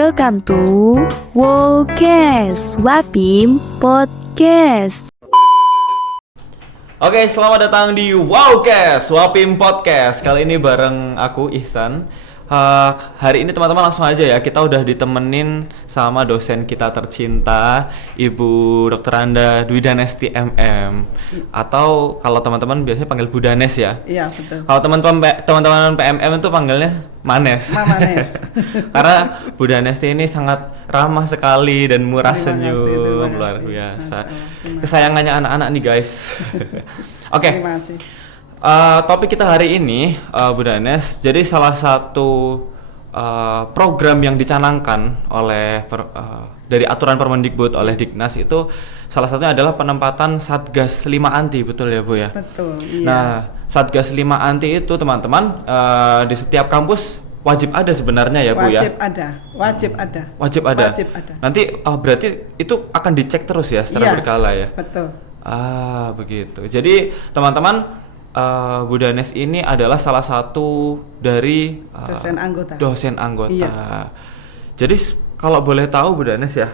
Welcome to Wowcast, Wapim Podcast. Oke, selamat datang di Wowcast, Wapim Podcast. Kali ini bareng aku, Ihsan. Hari ini teman-teman langsung aja ya, kita udah ditemenin sama dosen kita tercinta, Ibu Dr. Anda Dwi Danesti MM. Atau kalau teman-teman biasanya panggil Bu Danes ya? Iya, betul. Kalau teman-teman PMM itu panggilnya Manes. Manes. Karena Bu Danesti ini sangat ramah sekali dan murah senyum, luar biasa. Kesayangannya anak-anak nih guys. Oke. Terima kasih. Topik kita hari ini, Bu Danes, jadi salah satu program yang dicanangkan oleh dari aturan Permendikbud oleh Diknas itu salah satunya adalah penempatan Satgas 5 Anti, betul ya Bu ya? Betul, iya. Nah, Satgas 5 Anti itu teman-teman di setiap kampus wajib ada sebenarnya ya Bu ya? Wajib ada. Nanti berarti itu akan dicek terus ya secara berkala ya? Betul. Begitu. Jadi teman-teman, Bu Danes ini adalah salah satu dari dosen anggota. Iya. Jadi kalau boleh tahu Bu Danes ya,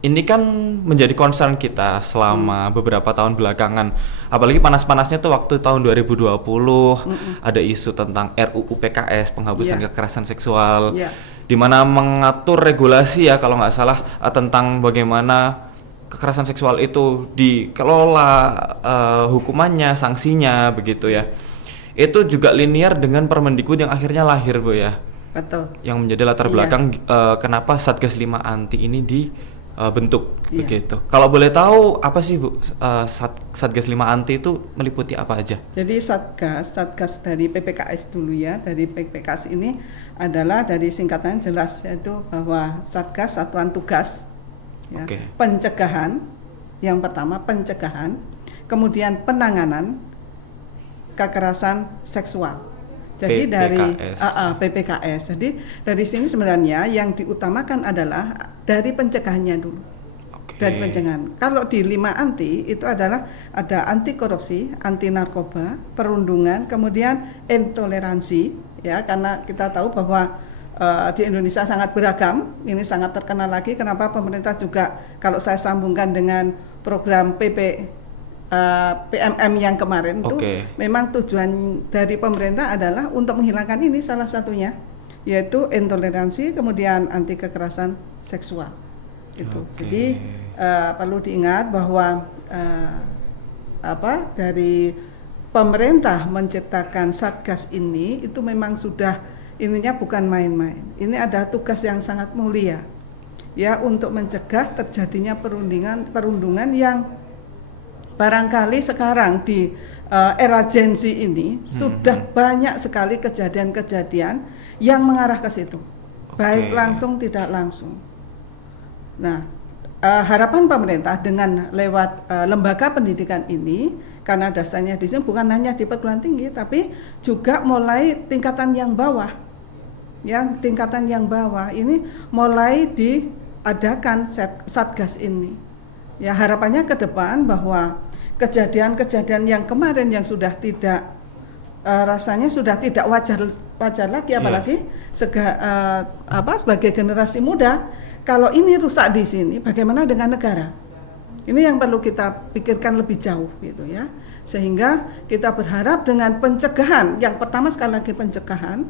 ini kan menjadi concern kita selama beberapa tahun belakangan. Apalagi panas-panasnya tuh waktu tahun 2020 ada isu tentang RUU PKS, penghapusan kekerasan seksual, di mana mengatur regulasi ya kalau nggak salah tentang bagaimana kekerasan seksual itu dikelola, hukumannya, sanksinya, begitu ya. Itu juga linear dengan Permendikbud yang akhirnya lahir Bu ya. Betul. Yang menjadi latar belakang kenapa Satgas 5 Anti ini dibentuk, begitu. Kalau boleh tahu apa sih Bu, Satgas 5 Anti itu meliputi apa aja? Jadi Satgas dari PPKS dulu ya, dari PPKS ini adalah dari singkatan jelas, yaitu bahwa Satgas Satuan Tugas ya, pencegahan, yang pertama pencegahan, kemudian penanganan kekerasan seksual. Jadi PPKS. Jadi dari sini sebenarnya yang diutamakan adalah dari pencegahannya dulu. Dari pencegahan. Kalau di 5 anti itu adalah ada anti korupsi, anti narkoba, perundungan, kemudian intoleransi ya, karena kita tahu bahwa di Indonesia sangat beragam, ini sangat terkenal lagi. Kenapa pemerintah juga, kalau saya sambungkan dengan program PMM yang kemarin itu, memang tujuan dari pemerintah adalah untuk menghilangkan ini salah satunya, yaitu intoleransi, kemudian anti kekerasan seksual. Itu. Jadi perlu diingat bahwa dari pemerintah menciptakan Satgas ini itu memang sudah, ininya bukan main-main. Ini ada tugas yang sangat mulia ya, untuk mencegah terjadinya perundungan yang barangkali sekarang di era Gen Z ini sudah banyak sekali kejadian-kejadian yang mengarah ke situ, baik langsung tidak langsung. Nah, harapan pemerintah dengan lewat lembaga pendidikan ini, karena dasarnya di sini bukan hanya di perguruan tinggi, tapi juga mulai tingkatan yang bawah. Yang tingkatan yang bawah ini mulai diadakan Satgas ini. Ya, harapannya ke depan bahwa kejadian-kejadian yang kemarin yang sudah tidak rasanya sudah tidak wajar lagi, apalagi sebagai generasi muda, kalau ini rusak di sini, bagaimana dengan negara? Ini yang perlu kita pikirkan lebih jauh gitu ya. Sehingga kita berharap dengan pencegahan, yang pertama sekali lagi pencegahan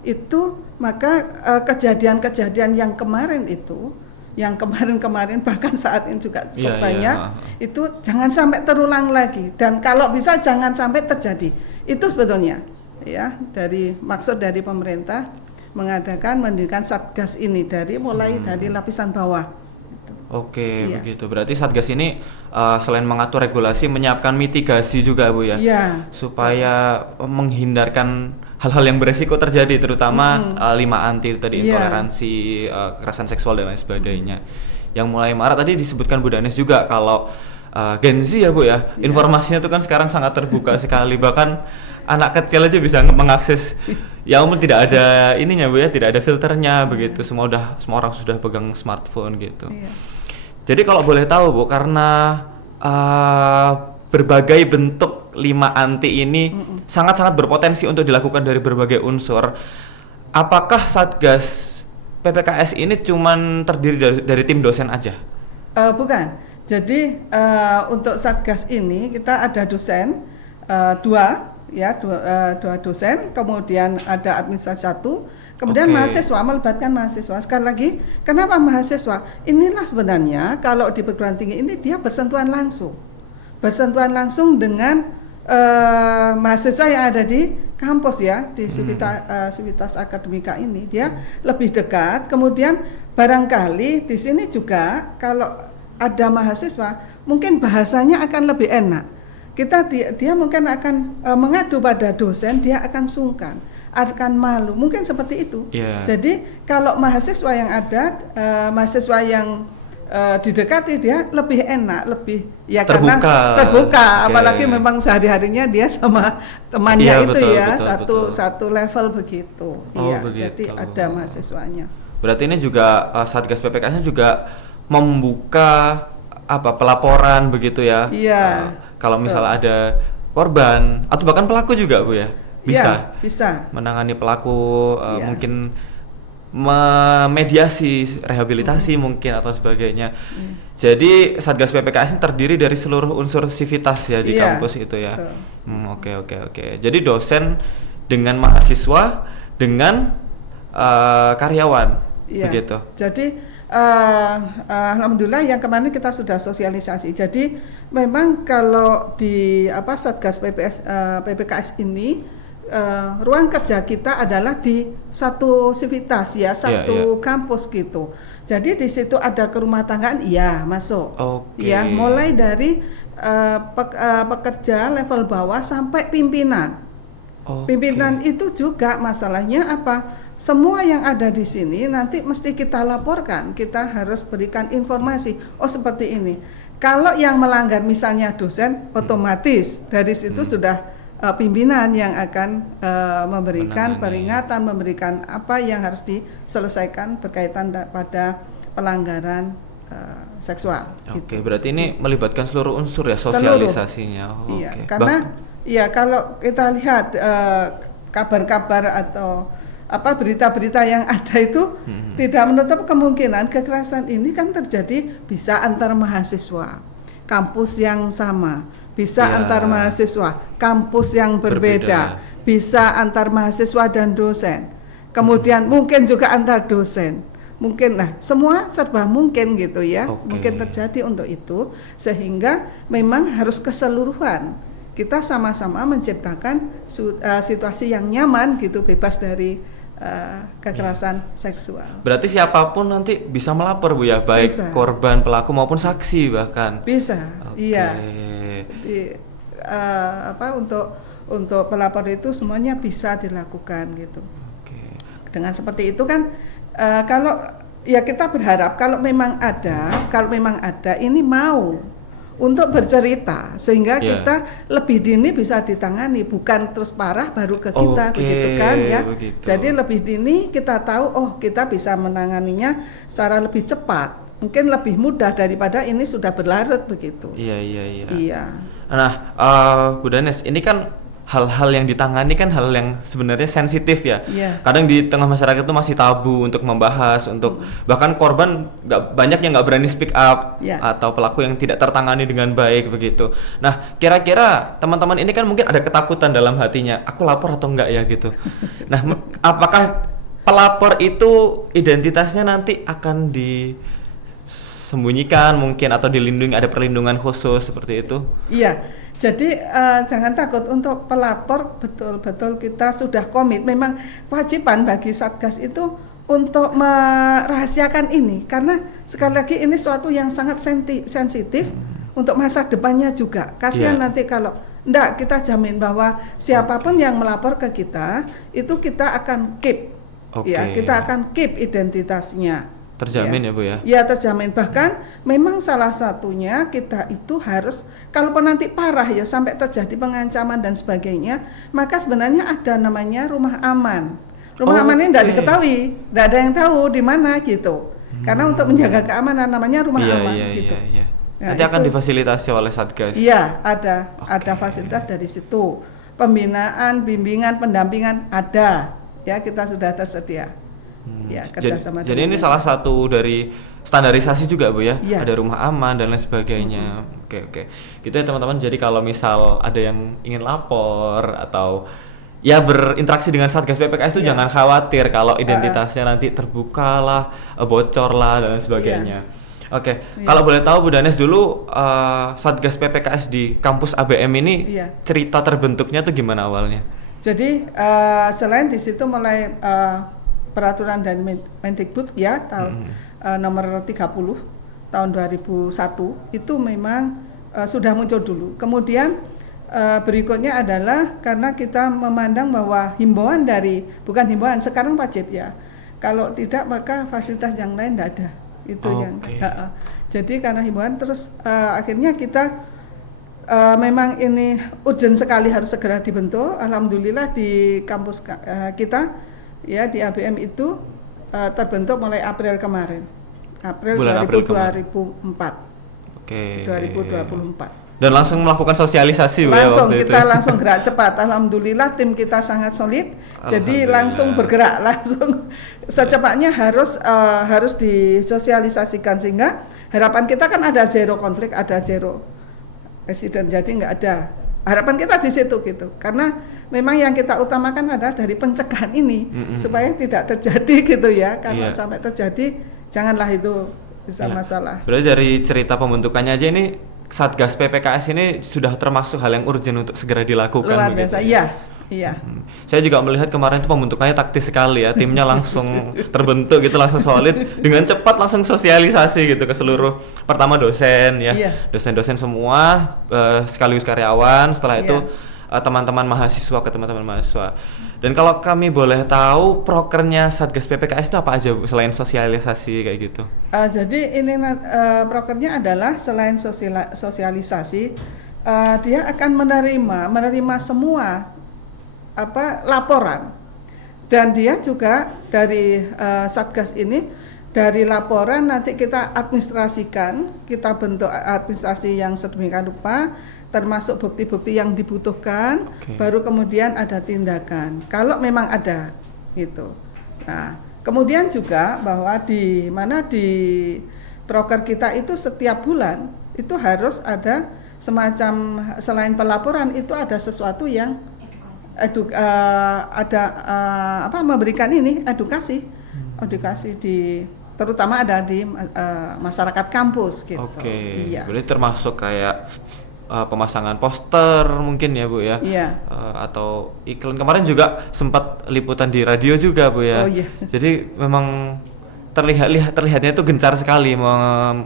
itu, maka kejadian-kejadian yang kemarin itu, yang kemarin bahkan saat ini juga cukup banyak, itu jangan sampai terulang lagi, dan kalau bisa jangan sampai terjadi. Itu sebetulnya ya, dari maksud dari pemerintah mendirikan Satgas ini mulai dari lapisan bawah. Begitu. Berarti Satgas ini selain mengatur regulasi, menyiapkan mitigasi juga Bu ya, supaya menghindarkan hal-hal yang beresiko terjadi, terutama 5 anti tadi, intoleransi, kekerasan seksual dan lain sebagainya. Yang mulai marak tadi disebutkan Bu Danes juga kalau Gen Z ya Bu ya, informasinya tuh kan sekarang sangat terbuka sekali, bahkan anak kecil aja bisa mengakses. Ya ampun, tidak ada ininya Bu ya, tidak ada filternya begitu. Semua orang sudah pegang smartphone gitu. Jadi kalau boleh tahu Bu, karena berbagai bentuk 5 anti ini sangat-sangat berpotensi untuk dilakukan dari berbagai unsur, apakah Satgas PPKS ini cuman terdiri dari tim dosen aja? Bukan. Jadi untuk Satgas ini kita ada dosen dua dosen, kemudian ada administrasi 1, kemudian mahasiswa, melibatkan mahasiswa. Sekali lagi, kenapa mahasiswa? Inilah sebenarnya kalau di perguruan tinggi ini dia bersentuhan langsung dengan mahasiswa yang ada di kampus ya, di Civitas Akademika ini dia lebih dekat. Kemudian barangkali di sini juga kalau ada mahasiswa mungkin bahasanya akan lebih enak. Dia mungkin akan mengadu pada dosen, dia akan sungkan, akan malu, mungkin seperti itu. Jadi kalau mahasiswa yang ada, mahasiswa yang didekati dia lebih enak, lebih ya terbuka. Karena apalagi memang sehari-harinya dia sama temannya satu level begitu. Begitu. Jadi ada mahasiswanya. Berarti ini juga Satgas PPKS-nya juga membuka pelaporan begitu ya. Kalau misalnya ada korban atau bahkan pelaku juga Bu ya, bisa menangani pelaku, mungkin memediasi, rehabilitasi mungkin atau sebagainya. Jadi Satgas PPKS ini terdiri dari seluruh unsur sivitas ya di kampus itu ya. Oke. Jadi dosen dengan mahasiswa dengan karyawan begitu. Jadi alhamdulillah yang kemarin kita sudah sosialisasi. Jadi memang kalau di Satgas PPKS ini ruang kerja kita adalah di satu sivitas ya, kampus gitu. Jadi di situ ada kerumah tanggaan, masuk. Ya, mulai dari pekerja level bawah sampai pimpinan. Pimpinan itu juga masalahnya apa? Semua yang ada di sini nanti mesti kita laporkan, kita harus berikan informasi. Seperti ini. Kalau yang melanggar misalnya dosen, otomatis dari situ sudah pimpinan yang akan memberikan peringatan, memberikan apa yang harus diselesaikan berkaitan pada pelanggaran seksual. Berarti ini melibatkan seluruh unsur ya sosialisasinya. Karena kalau kita lihat kabar-kabar atau berita-berita yang ada itu tidak menutup kemungkinan kekerasan ini kan terjadi bisa antar mahasiswa kampus yang sama, bisa antar mahasiswa kampus yang berbeda, bisa antar mahasiswa dan dosen, kemudian mungkin juga antar dosen, mungkin semua serba mungkin gitu ya. Mungkin terjadi untuk itu, sehingga memang harus keseluruhan kita sama-sama menciptakan situasi yang nyaman gitu, bebas dari kekerasan seksual. Berarti siapapun nanti bisa melapor Bu ya, baik korban, pelaku maupun saksi bahkan. Bisa. Iya. Jadi untuk pelapor itu semuanya bisa dilakukan gitu. Dengan seperti itu kan kalau kita berharap kalau memang ada ini mau untuk bercerita sehingga kita lebih dini bisa ditangani, bukan terus parah baru ke kita begitu kan ya. Jadi lebih dini kita tahu kita bisa menanganinya secara lebih cepat, mungkin lebih mudah daripada ini sudah berlarut begitu. Iya. Nah, Bu Danes, ini kan hal-hal yang ditangani kan hal yang sebenarnya sensitif ya. Kadang di tengah masyarakat itu masih tabu untuk membahas, untuk bahkan korban banyak yang nggak berani speak up atau pelaku yang tidak tertangani dengan baik begitu. Nah, kira-kira teman-teman ini kan mungkin ada ketakutan dalam hatinya, aku lapor atau enggak ya gitu. Nah, apakah pelapor itu identitasnya nanti akan disembunyikan mungkin atau dilindungi, ada perlindungan khusus seperti itu? Iya. Jadi jangan takut, untuk pelapor betul-betul kita sudah komit. Memang kewajiban bagi Satgas itu untuk merahasiakan ini, karena sekali lagi ini suatu yang sangat sensitif untuk masa depannya juga. Kasihan nanti kalau enggak, kita jamin bahwa siapapun yang melapor ke kita itu kita akan keep, kita akan keep identitasnya. Terjamin ya Bu ya? Ya terjamin, bahkan memang salah satunya kita itu harus, kalaupun nanti parah ya sampai terjadi pengancaman dan sebagainya, maka sebenarnya ada namanya rumah aman. Rumah aman ini tidak diketahui, tidak ada yang tahu di mana gitu. Karena untuk menjaga keamanan namanya rumah aman gitu. Nah, nanti akan difasilitasi oleh Satgas? Iya, ada fasilitas dari situ. Pembinaan, bimbingan, pendampingan ada, ya kita sudah tersedia. Ya, kerjasama. Jadi ini salah satu dari standarisasi juga Bu ya? Ya. Ada rumah aman dan lain sebagainya. Oke. Gitu ya teman-teman. Jadi kalau misal ada yang ingin lapor atau ya berinteraksi dengan Satgas PPKS itu jangan khawatir kalau identitasnya nanti terbuka lah, bocor lah dan lain sebagainya. Oke. Kalau boleh tahu Bu Danes dulu Satgas PPKS di kampus ABM ini cerita terbentuknya tuh gimana awalnya? Jadi selain di situ mulai peraturan dari Mendikbud ya tahun nomor 30 tahun 2001 itu memang sudah muncul dulu. Kemudian berikutnya adalah karena kita memandang bahwa himbauan bukan himbauan sekarang wajib ya. Kalau tidak maka fasilitas yang lain tidak ada. Itu yang jadi karena himbauan terus akhirnya kita memang ini urgent sekali harus segera dibentuk. Alhamdulillah di kampus kita ya di ABM itu terbentuk mulai April kemarin. April 2004. Oke. 2024. Dan langsung melakukan sosialisasi langsung waktu kita itu. Langsung gerak cepat. Alhamdulillah tim kita sangat solid. Jadi langsung bergerak langsung secepatnya harus disosialisasikan sehingga harapan kita kan ada zero konflik, ada zero accident. Jadi nggak ada. Harapan kita di situ gitu. Karena memang yang kita utamakan adalah dari pencegahan ini supaya tidak terjadi gitu ya. Karena sampai terjadi janganlah itu bisa masalah. Berarti dari cerita pembentukannya aja ini Satgas PPKS ini sudah termasuk hal yang urgent untuk segera dilakukan. Luar biasa, iya. Saya juga melihat kemarin itu pembentukannya taktis sekali ya, timnya langsung terbentuk gitu, langsung solid, dengan cepat langsung sosialisasi gitu ke seluruh, pertama dosen ya, dosen-dosen semua, sekaligus karyawan, setelah itu teman-teman mahasiswa ke teman-teman mahasiswa. Dan kalau kami boleh tahu prokernya Satgas PPKS itu apa aja Bu, selain sosialisasi kayak gitu? Jadi ini prokernya adalah selain sosialisasi, dia akan menerima semua laporan, dan dia juga dari Satgas ini dari laporan nanti kita administrasikan, kita bentuk administrasi yang sedemikian rupa, termasuk bukti-bukti yang dibutuhkan, baru kemudian ada tindakan kalau memang ada gitu. Nah, kemudian juga bahwa di proker kita itu setiap bulan itu harus ada semacam selain pelaporan itu ada sesuatu yang memberikan edukasi terutama ada di masyarakat kampus gitu. Berarti termasuk kayak pemasangan poster mungkin ya Bu ya, atau iklan. Kemarin juga sempat liputan di radio juga Bu ya. Jadi memang terlihatnya itu gencar sekali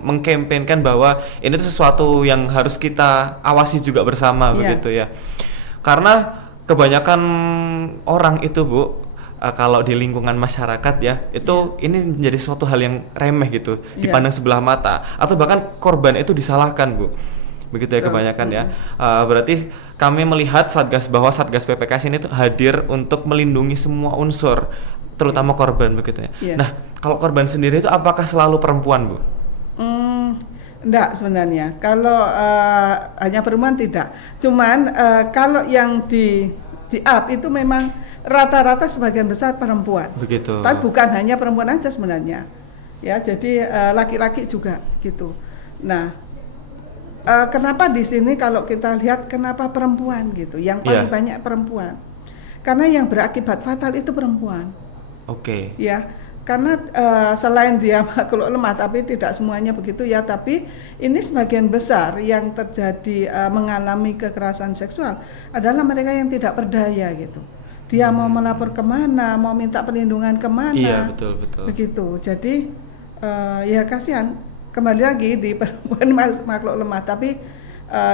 mengkampanyekan bahwa ini tuh sesuatu yang harus kita awasi juga bersama begitu ya. Karena kebanyakan orang itu Bu, kalau di lingkungan masyarakat ya, itu ini menjadi suatu hal yang remeh gitu, dipandang sebelah mata, atau bahkan korban itu disalahkan Bu. Begitu ya kebanyakan ya. Berarti kami melihat bahwa Satgas PPKS ini tuh hadir untuk melindungi semua unsur, terutama korban begitu ya. Nah, kalau korban sendiri itu apakah selalu perempuan Bu? Enggak sebenarnya. Kalau hanya perempuan tidak. Cuman kalau yang di up itu memang rata-rata sebagian besar perempuan. Begitu. Tapi bukan hanya perempuan aja sebenarnya. Ya, jadi laki-laki juga gitu. Nah, kenapa di sini kalau kita lihat kenapa perempuan gitu? Yang paling banyak perempuan. Karena yang berakibat fatal itu perempuan. Ya. Karena selain dia makhluk lemah, tapi tidak semuanya begitu ya, tapi ini sebagian besar yang terjadi mengalami kekerasan seksual adalah mereka yang tidak berdaya gitu. Dia mau melapor kemana, mau minta perlindungan kemana. Iya, betul. Begitu. Jadi ya kasihan, kembali lagi di perempuan makhluk lemah, tapi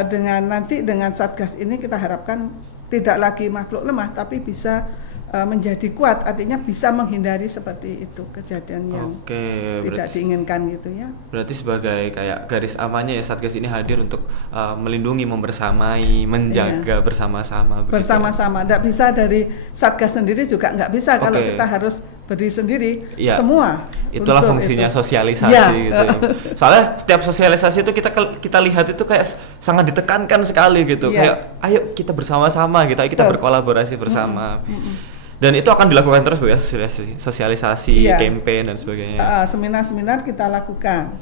dengan Satgas ini kita harapkan tidak lagi makhluk lemah, tapi bisa menjadi kuat, artinya bisa menghindari seperti itu kejadian yang tidak diinginkan gitu ya. Berarti sebagai kayak garis amannya ya Satgas ini hadir untuk melindungi, membersamai, menjaga bersama-sama. Bersama-sama, tidak bisa dari Satgas sendiri juga nggak bisa kalau kita harus berdiri sendiri semua. Itulah fungsinya sosialisasi gitu. Soalnya setiap sosialisasi itu kita lihat itu kayak sangat ditekankan sekali gitu. Kayak ayo kita bersama-sama gitu, ayo kita berkolaborasi bersama. Dan itu akan dilakukan terus Bu ya, sosialisasi, Iya. campaign dan sebagainya. Seminar-seminar kita lakukan,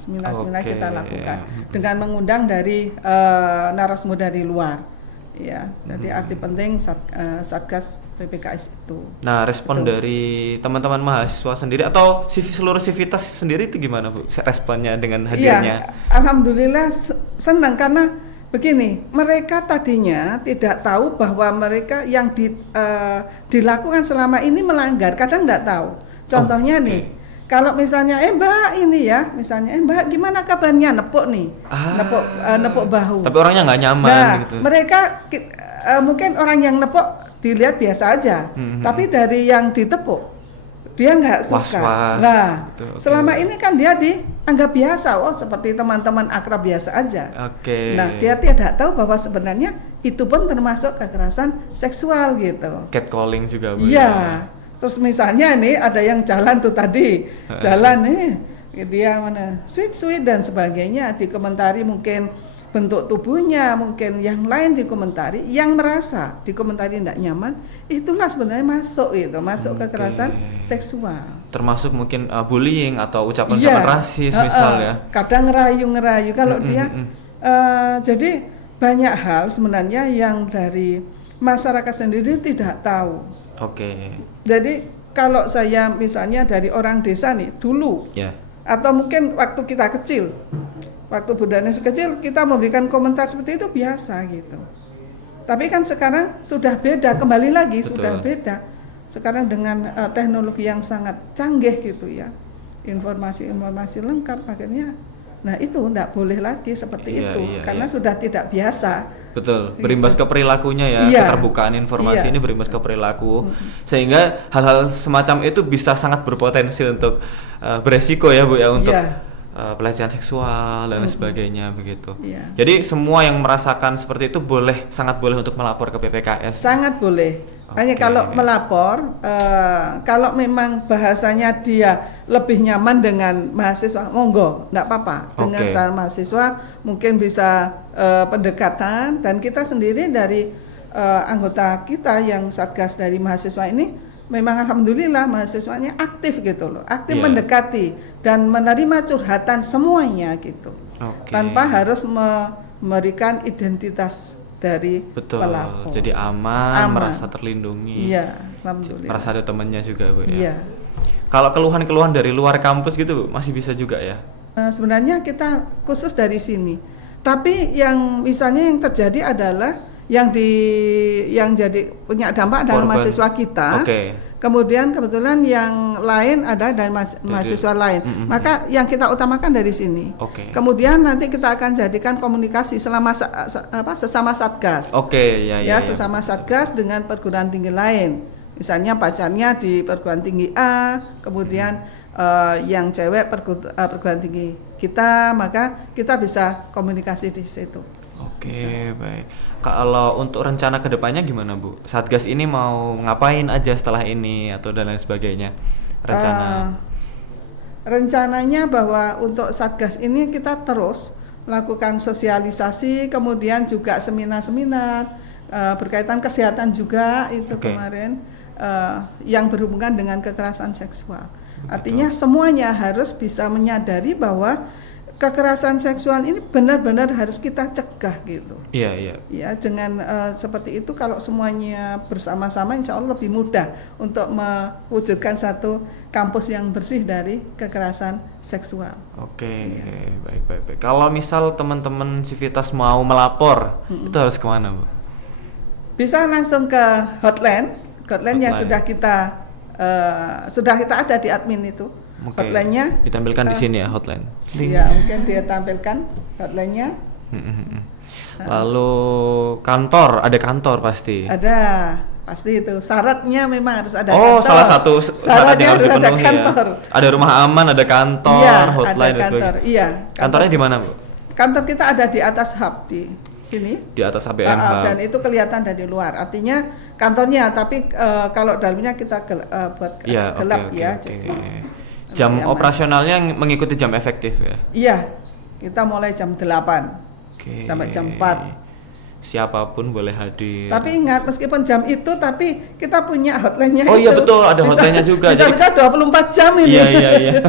dengan mengundang dari narasumber dari luar. Ya, jadi arti penting Satgas PPKS itu. Nah, respon dari teman-teman mahasiswa sendiri atau seluruh sivitas sendiri itu gimana Bu? Responnya dengan hadirnya? Iya, alhamdulillah senang karena begini, mereka tadinya tidak tahu bahwa mereka yang dilakukan selama ini melanggar, kadang tidak tahu. Contohnya nih, kalau misalnya Mbak ini ya, misalnya Mbak gimana kabarnya, nepuk nih, nepuk bahu. Tapi orangnya nggak nyaman gitu. Mereka mungkin orang yang nepuk dilihat biasa aja, tapi dari yang ditepuk dia nggak suka. Nah, selama ini kan dia dianggap biasa, seperti teman-teman akrab biasa aja. Nah, dia tidak tahu bahwa sebenarnya itu pun termasuk kekerasan seksual gitu. Catcalling juga Bu. Iya. Terus misalnya nih ada yang jalan tuh tadi, jalan dia mana sweet dan sebagainya, dikomentari mungkin bentuk tubuhnya, mungkin yang lain dikomentari, yang merasa dikomentari tidak nyaman, itulah sebenarnya masuk kekerasan seksual. Termasuk mungkin bullying atau ucapan-ucapan rasis misal ya. Kadang ngerayu kalau dia jadi banyak hal sebenarnya yang dari masyarakat sendiri tidak tahu. Jadi kalau saya misalnya dari orang desa nih dulu, atau mungkin waktu kita kecil, waktu Bu Danes kecil kita memberikan komentar seperti itu biasa gitu. Tapi kan sekarang sudah beda, kembali lagi. Sudah beda. Sekarang dengan teknologi yang sangat canggih gitu ya, informasi lengkap akhirnya. Nah itu tidak boleh lagi seperti itu karena sudah tidak biasa. Betul, berimbas ke perilakunya ya, keterbukaan informasi ini berimbas ke perilaku, sehingga hal-hal semacam itu bisa sangat berpotensi untuk beresiko ya Bu ya untuk pelecehan seksual dan sebagainya begitu. Jadi semua yang merasakan seperti itu sangat boleh untuk melapor ke PPKS. Sangat boleh. Hanya kalau melapor, kalau memang bahasanya dia lebih nyaman dengan mahasiswa, monggo, enggak apa-apa. Dengan sama mahasiswa mungkin bisa pendekatan, dan kita sendiri dari anggota kita yang Satgas dari mahasiswa ini memang alhamdulillah mahasiswanya aktif gitu loh, aktif mendekati dan menerima curhatan semuanya gitu, tanpa harus memberikan identitas dari pelapor. Jadi aman, merasa terlindungi. Alhamdulillah. Merasa ada temannya juga Bu ya. Kalau keluhan-keluhan dari luar kampus gitu Bu, masih bisa juga ya? Sebenarnya kita khusus dari sini, tapi yang misalnya yang terjadi adalah yang jadi punya dampak adalah mahasiswa kita. Kemudian kebetulan yang lain ada dari mahasiswa lain. Maka yang kita utamakan dari sini. Kemudian nanti kita akan jadikan komunikasi selama sesama Satgas. Sesama Satgas dengan perguruan tinggi lain. Misalnya pacarnya di perguruan tinggi A, kemudian yang cewek perguruan tinggi kita, maka kita bisa komunikasi di situ. Baik. Kalau untuk rencana kedepannya gimana Bu? Satgas ini mau ngapain aja setelah ini atau dan lain sebagainya? Rencananya bahwa untuk Satgas ini kita terus lakukan sosialisasi, kemudian juga seminar-seminar berkaitan kesehatan juga itu kemarin yang berhubungan dengan kekerasan seksual. Artinya semuanya harus bisa menyadari bahwa kekerasan seksual ini benar-benar harus kita cegah gitu. Ya, dengan seperti itu kalau semuanya bersama-sama insya Allah lebih mudah untuk mewujudkan satu kampus yang bersih dari kekerasan seksual. Baik. Kalau misal teman-teman Civitas mau melapor, itu harus kemana Bu? Bisa langsung ke hotline yang sudah kita ada di admin itu. Hotline-nya ditampilkan di sini ya, hotline. Iya, mungkin dia tampilkan hotline-nya. Lalu ada kantor pasti. Ada, pasti itu. Syaratnya memang harus ada kantor. Salah satu syarat yang harus dipenuhi ya. Ada rumah aman, ada kantor, hotline dan sebagainya. Kantornya di mana Bu? Kantor kita ada di atas hub di sini. Di atas HBM Hub. Dan itu kelihatan dari luar. Artinya kantornya, tapi kalau dalamnya kita buat gelap ya. Jadi jam operasionalnya mengikuti jam efektif ya? Iya, kita mulai jam 8 sampai jam 4. siapapun boleh hadir. Tapi ingat, meskipun jam itu, tapi kita punya hotline-nya. Oh iya betul, ada hotline-nya juga. Bisa 24 jam ini. Iya.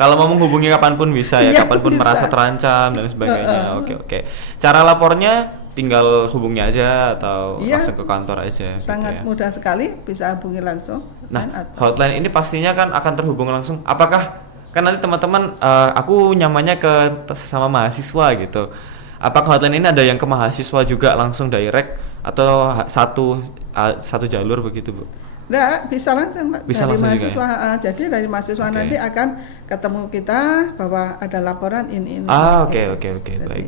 Kalau mau menghubungi kapanpun bisa ya, kapanpun bisa. merasa terancam dan sebagainya. Oke. Cara lapornya tinggal hubungi aja atau langsung ke kantor aja. Sangat gitu ya. mudah sekali, bisa hubungi langsung. Nah, hotline ini pastinya kan akan terhubung langsung. Apakah kan nanti teman-teman, aku nyamannya ke sama mahasiswa gitu. Apakah hotline ini ada yang ke mahasiswa juga langsung direct atau satu jalur begitu, Bu? Nggak, bisa langsung Bisa dari langsung mahasiswa. juga ya? Jadi dari mahasiswa nanti akan ketemu kita bahwa ada laporan ini. Oke.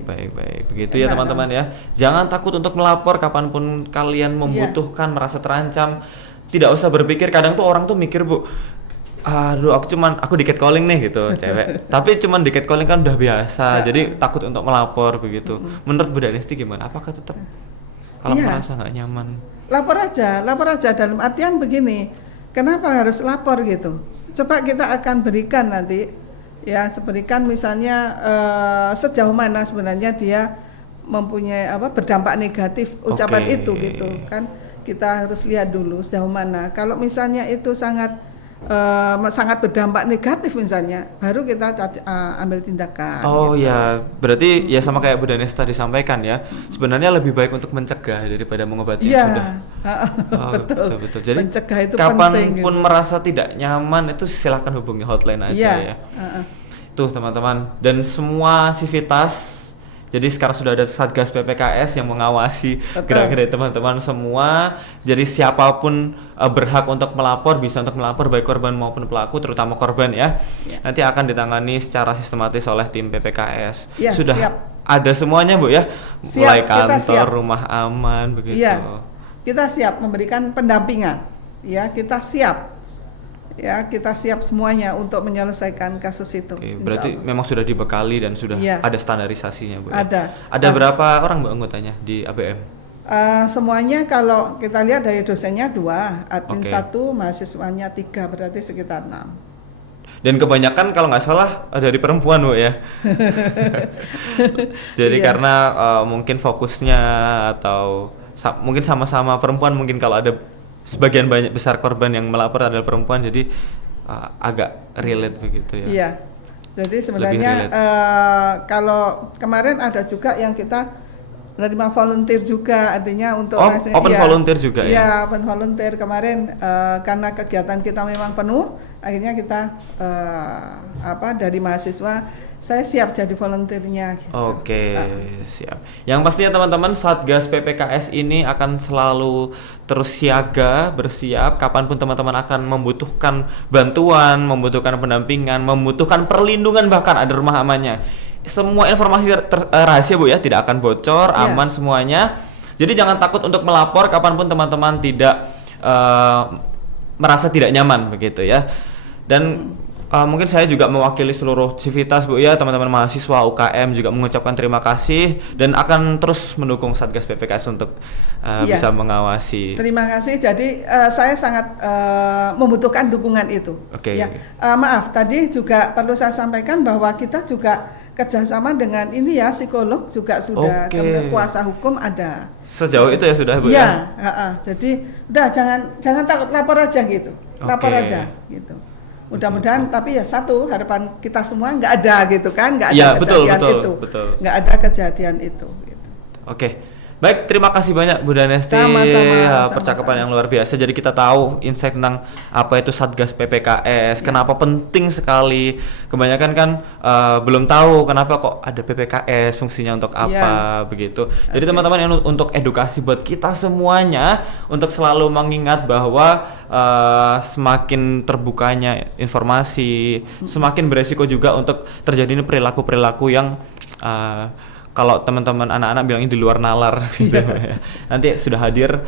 Baik. Begitu ya teman-teman ya. Jangan takut untuk melapor kapanpun kalian membutuhkan, merasa terancam. Tidak usah berpikir, kadang tuh orang tuh mikir, Bu, aduh aku di catcalling nih gitu, cewek. Tapi cuman di catcalling kan udah biasa, jadi takut untuk melapor begitu. Menurut Bu Danesti gimana? Apakah tetap kalau merasa nggak nyaman? Lapor aja dalam artian begini. Kenapa harus lapor gitu? Coba kita akan berikan nanti, ya, berikan misalnya sejauh mana sebenarnya dia mempunyai berdampak negatif ucapan itu gitu kan. Kita harus lihat dulu sejauh mana. Kalau misalnya itu sangat berdampak negatif misalnya, baru kita ambil tindakan. Gitu. Ya, berarti ya sama kayak Bu Danes tadi sampaikan ya. Sebenarnya lebih baik untuk mencegah daripada mengobati sudah. Betul. Jadi mencegah itu kapanpun penting, merasa tidak nyaman itu silakan hubungi hotline aja ya. Tuh teman-teman, dan semua sivitas. Jadi sekarang sudah ada Satgas PPKS yang mengawasi gerak-gerik teman-teman semua. Jadi siapapun berhak untuk melapor, bisa untuk melapor baik korban maupun pelaku, terutama korban ya. Nanti akan ditangani secara sistematis oleh tim PPKS. Sudah ada semuanya, Bu ya. Mulai kantor, rumah aman begitu. Iya. Kita siap memberikan pendampingan. Ya, kita siap. Ya, kita siap semuanya untuk menyelesaikan kasus itu. Berarti memang sudah dibekali dan sudah ada standarisasinya, Bu. Ada berapa orang, Bu, anggotanya di ABM? Semuanya kalau kita lihat dari dosennya 2, admin 1, mahasiswanya 3, berarti sekitar 6. Dan kebanyakan kalau nggak salah dari perempuan, Bu ya. Jadi karena mungkin fokusnya atau mungkin sama-sama perempuan, mungkin kalau ada sebagian banyak besar korban yang melapor adalah perempuan, jadi agak relate begitu ya. Iya. Jadi sebenarnya kalau kemarin ada juga yang kita menerima volunteer juga, artinya untuk open volunteer juga ya. Iya, open volunteer kemarin karena kegiatan kita memang penuh, akhirnya kita dari mahasiswa saya siap jadi volunteernya gitu. Siap. Yang pastinya teman-teman, Satgas PPKS ini akan selalu terus siaga, bersiap kapanpun teman-teman akan membutuhkan bantuan, membutuhkan pendampingan, membutuhkan perlindungan, bahkan ada rumah amannya. Semua informasi rahasia, Bu ya, tidak akan bocor, aman semuanya. Jadi jangan takut untuk melapor kapanpun teman-teman tidak merasa tidak nyaman begitu ya. Dan mungkin saya juga mewakili seluruh civitas, Bu ya, teman-teman mahasiswa UKM juga mengucapkan terima kasih dan akan terus mendukung Satgas PPKS untuk bisa mengawasi. Terima kasih. Jadi saya sangat membutuhkan dukungan itu. Maaf, tadi juga perlu saya sampaikan bahwa kita juga kerjasama dengan ini ya, psikolog juga sudah, kemudian kuasa hukum ada. Sejauh itu ya sudah, Bu ya. Jadi udah jangan takut, lapor aja gitu. Lapor aja gitu. Mudah-mudahan, tapi ya satu harapan kita semua nggak ada gitu kan, nggak ada kejadian itu, nggak ada kejadian itu. Gitu. Baik, terima kasih banyak Bu Danesti, percakapan yang luar biasa. Jadi kita tahu insight tentang apa itu Satgas PPKS, kenapa penting sekali. Kebanyakan kan belum tahu kenapa kok ada PPKS, fungsinya untuk apa begitu. Jadi teman-teman, yang untuk edukasi buat kita semuanya, untuk selalu mengingat bahwa semakin terbukanya informasi, semakin beresiko juga untuk terjadinya perilaku-perilaku yang kalau teman-teman anak-anak bilangnya di luar nalar gitu ya. Nanti sudah hadir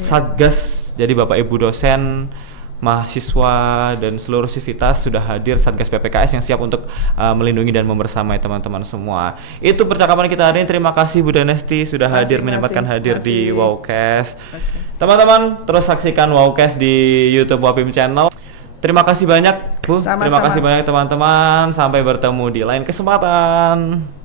Satgas, jadi Bapak Ibu dosen, mahasiswa dan seluruh sivitas sudah hadir Satgas PPKS yang siap untuk melindungi dan membersamai teman-teman semua. Itu percakapan kita hari ini. Terima kasih Bu Danesti sudah menyempatkan hadir di Wowcast. Teman-teman, terus saksikan Wowcast di YouTube Wapim Channel. Terima kasih banyak, Bu. Terima kasih banyak teman-teman. Sampai bertemu di lain kesempatan.